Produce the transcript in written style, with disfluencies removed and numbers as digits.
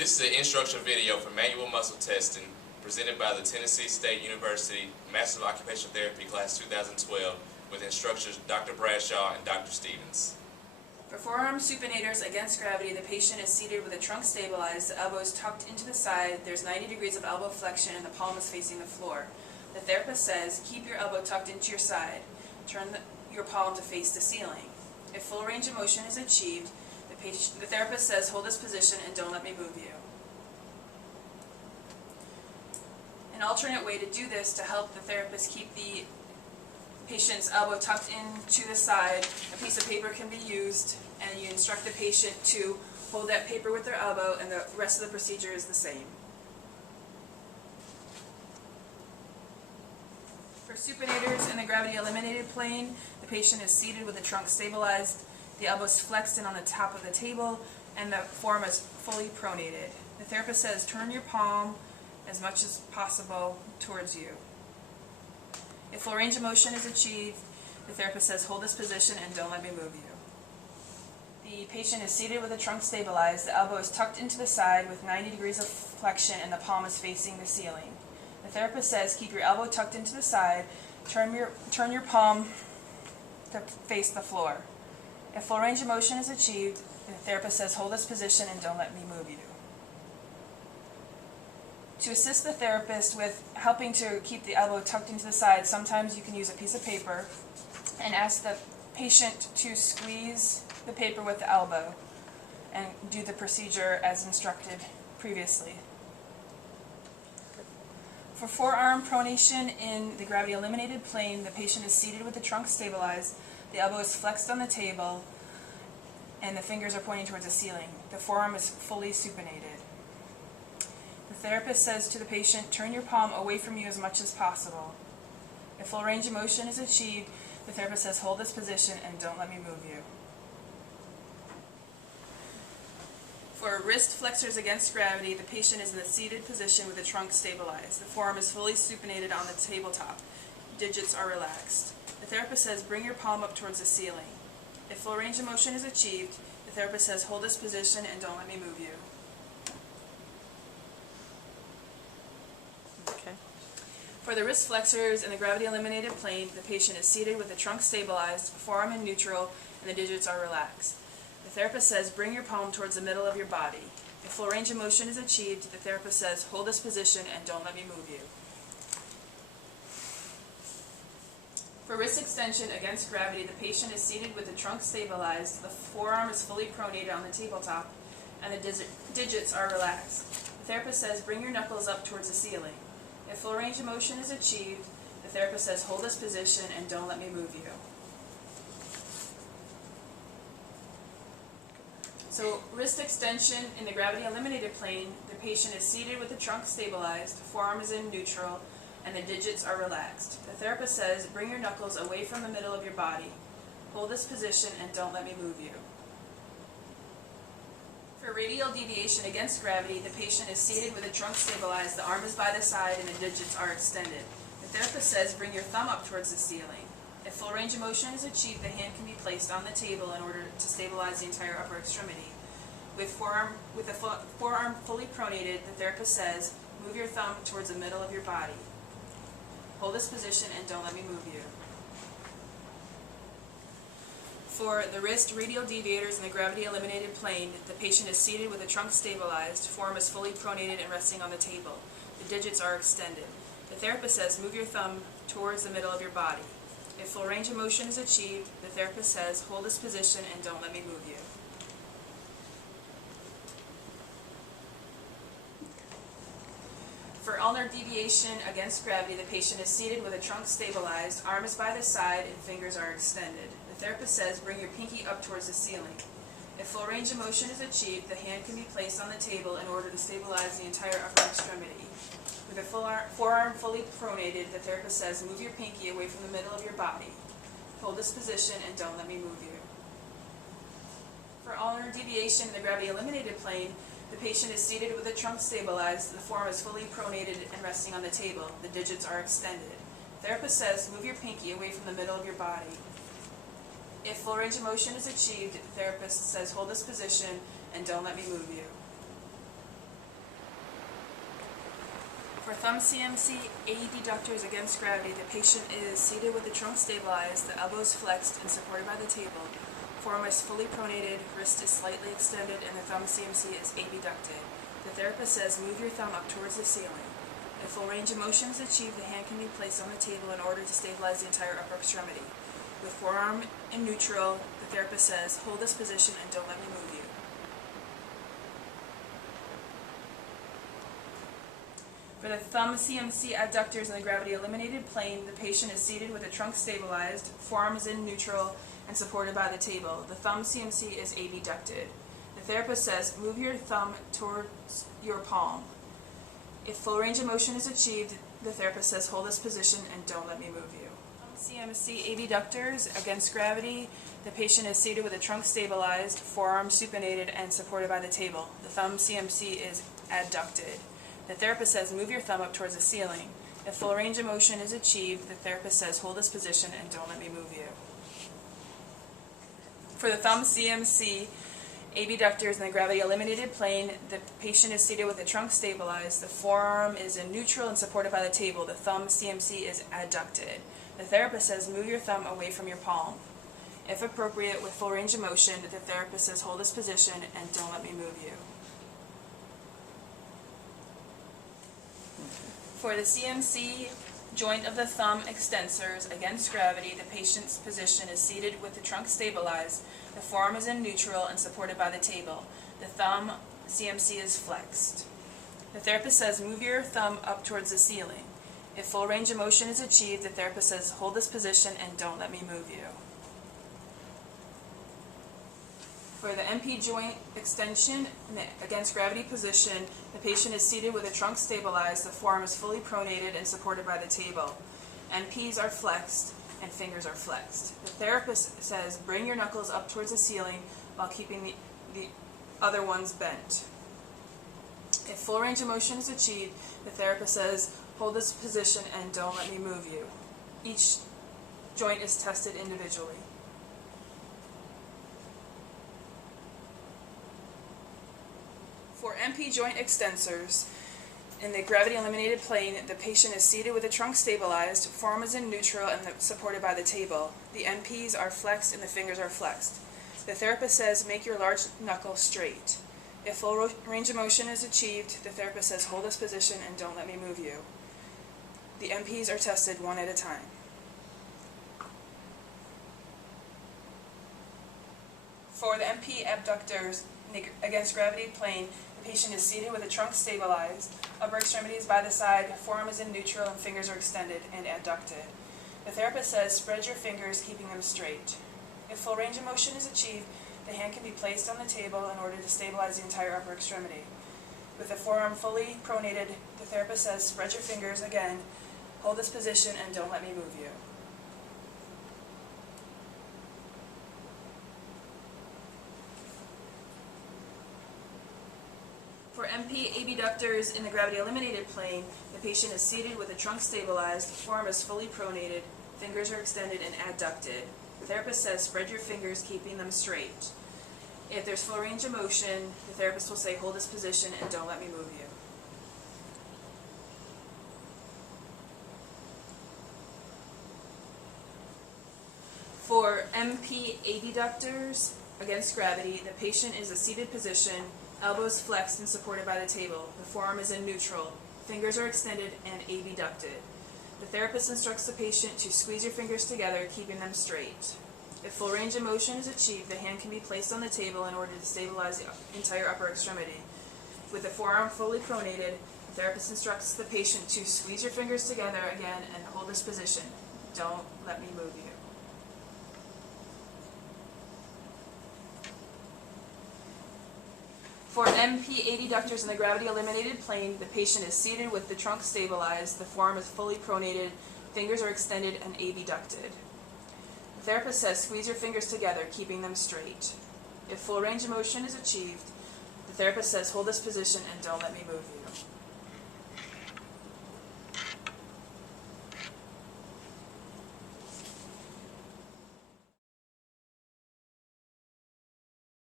This is an instructional video for manual muscle testing presented by the Tennessee State University Master of Occupational Therapy Class 2012 with instructors Dr. Bradshaw and Dr. Stevens. For forearm supinators against gravity, the patient is seated with the trunk stabilized, the elbows tucked into the side, there's 90 degrees of elbow flexion, and the palm is facing the floor. The therapist says, keep your elbow tucked into your side. Turn your palm to face the ceiling. If full range of motion is achieved, the therapist says, hold this position and don't let me move you. An alternate way to do this to help the therapist keep the patient's elbow tucked into the side, a piece of paper can be used, and you instruct the patient to hold that paper with their elbow, and the rest of the procedure is the same. For supinators in the gravity eliminated plane, the patient is seated with the trunk stabilized, the elbows flexed in on the top of the table, and the forearm is fully pronated. The therapist says, turn your palm as much as possible towards you. If full range of motion is achieved, the therapist says, hold this position and don't let me move you. The patient is seated with the trunk stabilized, the elbow is tucked into the side with 90 degrees of flexion, and the palm is facing the ceiling. The therapist says, keep your elbow tucked into the side, turn your palm to face the floor. If full range of motion is achieved, the therapist says, hold this position and don't let me move you. To assist the therapist with helping to keep the elbow tucked into the side, sometimes you can use a piece of paper and ask the patient to squeeze the paper with the elbow and do the procedure as instructed previously. For forearm pronation in the gravity eliminated plane, the patient is seated with the trunk stabilized, the elbow is flexed on the table, and the fingers are pointing towards the ceiling. The forearm is fully supinated. The therapist says to the patient, turn your palm away from you as much as possible. If full range of motion is achieved, the therapist says, hold this position and don't let me move you. For wrist flexors against gravity, the patient is in the seated position with the trunk stabilized. The forearm is fully supinated on the tabletop. Digits are relaxed. The therapist says, bring your palm up towards the ceiling. If full range of motion is achieved, the therapist says, hold this position and don't let me move you. Okay. For the wrist flexors in the gravity eliminated plane, the patient is seated with the trunk stabilized, forearm in neutral, and the digits are relaxed. The therapist says, bring your palm towards the middle of your body. If full range of motion is achieved, the therapist says, hold this position and don't let me move you. For wrist extension against gravity, the patient is seated with the trunk stabilized, the forearm is fully pronated on the tabletop, and the digits are relaxed. The therapist says, bring your knuckles up towards the ceiling. If full range of motion is achieved, the therapist says, hold this position and don't let me move you. So, wrist extension in the gravity eliminated plane, the patient is seated with the trunk stabilized, forearm is in neutral, and the digits are relaxed. The therapist says, bring your knuckles away from the middle of your body. Hold this position and don't let me move you. For radial deviation against gravity, the patient is seated with the trunk stabilized, the arm is by the side, and the digits are extended. The therapist says, bring your thumb up towards the ceiling. If full range of motion is achieved, the hand can be placed on the table in order to stabilize the entire upper extremity. With the forearm fully pronated, the therapist says, move your thumb towards the middle of your body. Hold this position and don't let me move you. For the wrist radial deviators in the gravity eliminated plane, the patient is seated with the trunk stabilized, forearm is fully pronated and resting on the table. The digits are extended. The therapist says, move your thumb towards the middle of your body. If full range of motion is achieved, the therapist says, hold this position and don't let me move you. For ulnar deviation against gravity, the patient is seated with a trunk stabilized, arm is by the side, and fingers are extended. The therapist says, bring your pinky up towards the ceiling. If full range of motion is achieved, the hand can be placed on the table in order to stabilize the entire upper extremity. With the forearm fully pronated, the therapist says, move your pinky away from the middle of your body. Hold this position and don't let me move you. For ulnar deviation in the gravity eliminated plane, the patient is seated with the trunk stabilized, the forearm is fully pronated and resting on the table. The digits are extended. The therapist says, move your pinky away from the middle of your body. If full range of motion is achieved, the therapist says, hold this position and don't let me move you. For thumb CMC adductors against gravity, the patient is seated with the trunk stabilized, the elbows flexed and supported by the table. Forearm is fully pronated, wrist is slightly extended, and the thumb CMC is abducted. The therapist says, move your thumb up towards the ceiling. If full range of motion is achieved, the hand can be placed on the table in order to stabilize the entire upper extremity. With forearm in neutral, the therapist says, hold this position and don't let me move you. For the thumb CMC adductors in the gravity eliminated plane, the patient is seated with the trunk stabilized, forearm is in neutral and supported by the table. The thumb CMC is abducted. The therapist says, move your thumb towards your palm. If full range of motion is achieved, the therapist says, hold this position and don't let me move you. CMC abductors against gravity, the patient is seated with the trunk stabilized, forearm supinated and supported by the table. The thumb CMC is adducted. The therapist says, move your thumb up towards the ceiling. If full range of motion is achieved, the therapist says, hold this position and don't let me move you. For the thumb CMC abductors in the gravity eliminated plane, the patient is seated with the trunk stabilized, the forearm is in neutral and supported by the table. The thumb CMC is adducted. The therapist says, move your thumb away from your palm. If appropriate, with full range of motion, the therapist says, hold this position and don't let me move you. For the CMC joint of the thumb extensors against gravity, the patient's position is seated with the trunk stabilized, the forearm is in neutral and supported by the table. The thumb CMC is flexed. The therapist says, move your thumb up towards the ceiling. If full range of motion is achieved, the therapist says, hold this position and don't let me move you. For the MP joint extension against gravity position, the patient is seated with the trunk stabilized, the forearm is fully pronated and supported by the table. MPs are flexed and fingers are flexed. The therapist says, bring your knuckles up towards the ceiling while keeping the other ones bent. If full range of motion is achieved, the therapist says, hold this position and don't let me move you. Each joint is tested individually. For MP joint extensors, in the gravity eliminated plane, the patient is seated with the trunk stabilized, forearm is in neutral and supported by the table. The MPs are flexed and the fingers are flexed. The therapist says, make your large knuckle straight. If full range of motion is achieved, the therapist says, hold this position and don't let me move you. The MPs are tested one at a time. For the MP abductors against gravity plane, the patient is seated with the trunk stabilized, upper extremity is by the side, forearm is in neutral and fingers are extended and adducted. The therapist says, spread your fingers, keeping them straight. If full range of motion is achieved, the hand can be placed on the table in order to stabilize the entire upper extremity. With the forearm fully pronated, the therapist says, spread your fingers again, hold this position and don't let me move you. For MP abductors in the gravity eliminated plane, the patient is seated with the trunk stabilized, forearm is fully pronated, fingers are extended and adducted. The therapist says, spread your fingers, keeping them straight. If there's full range of motion, the therapist will say, hold this position and don't let me move you. For MP abductors against gravity, the patient is a seated position, elbows flexed and supported by the table. The forearm is in neutral. Fingers are extended and abducted. The therapist instructs the patient to squeeze your fingers together, keeping them straight. If full range of motion is achieved, the hand can be placed on the table in order to stabilize the entire upper extremity. With the forearm fully pronated, the therapist instructs the patient to squeeze your fingers together again and hold this position. Don't let me move you. For MP adductors in the gravity eliminated plane, the patient is seated with the trunk stabilized, the forearm is fully pronated, fingers are extended and abducted. The therapist says, squeeze your fingers together, keeping them straight. If full range of motion is achieved, the therapist says, hold this position and don't let me move you.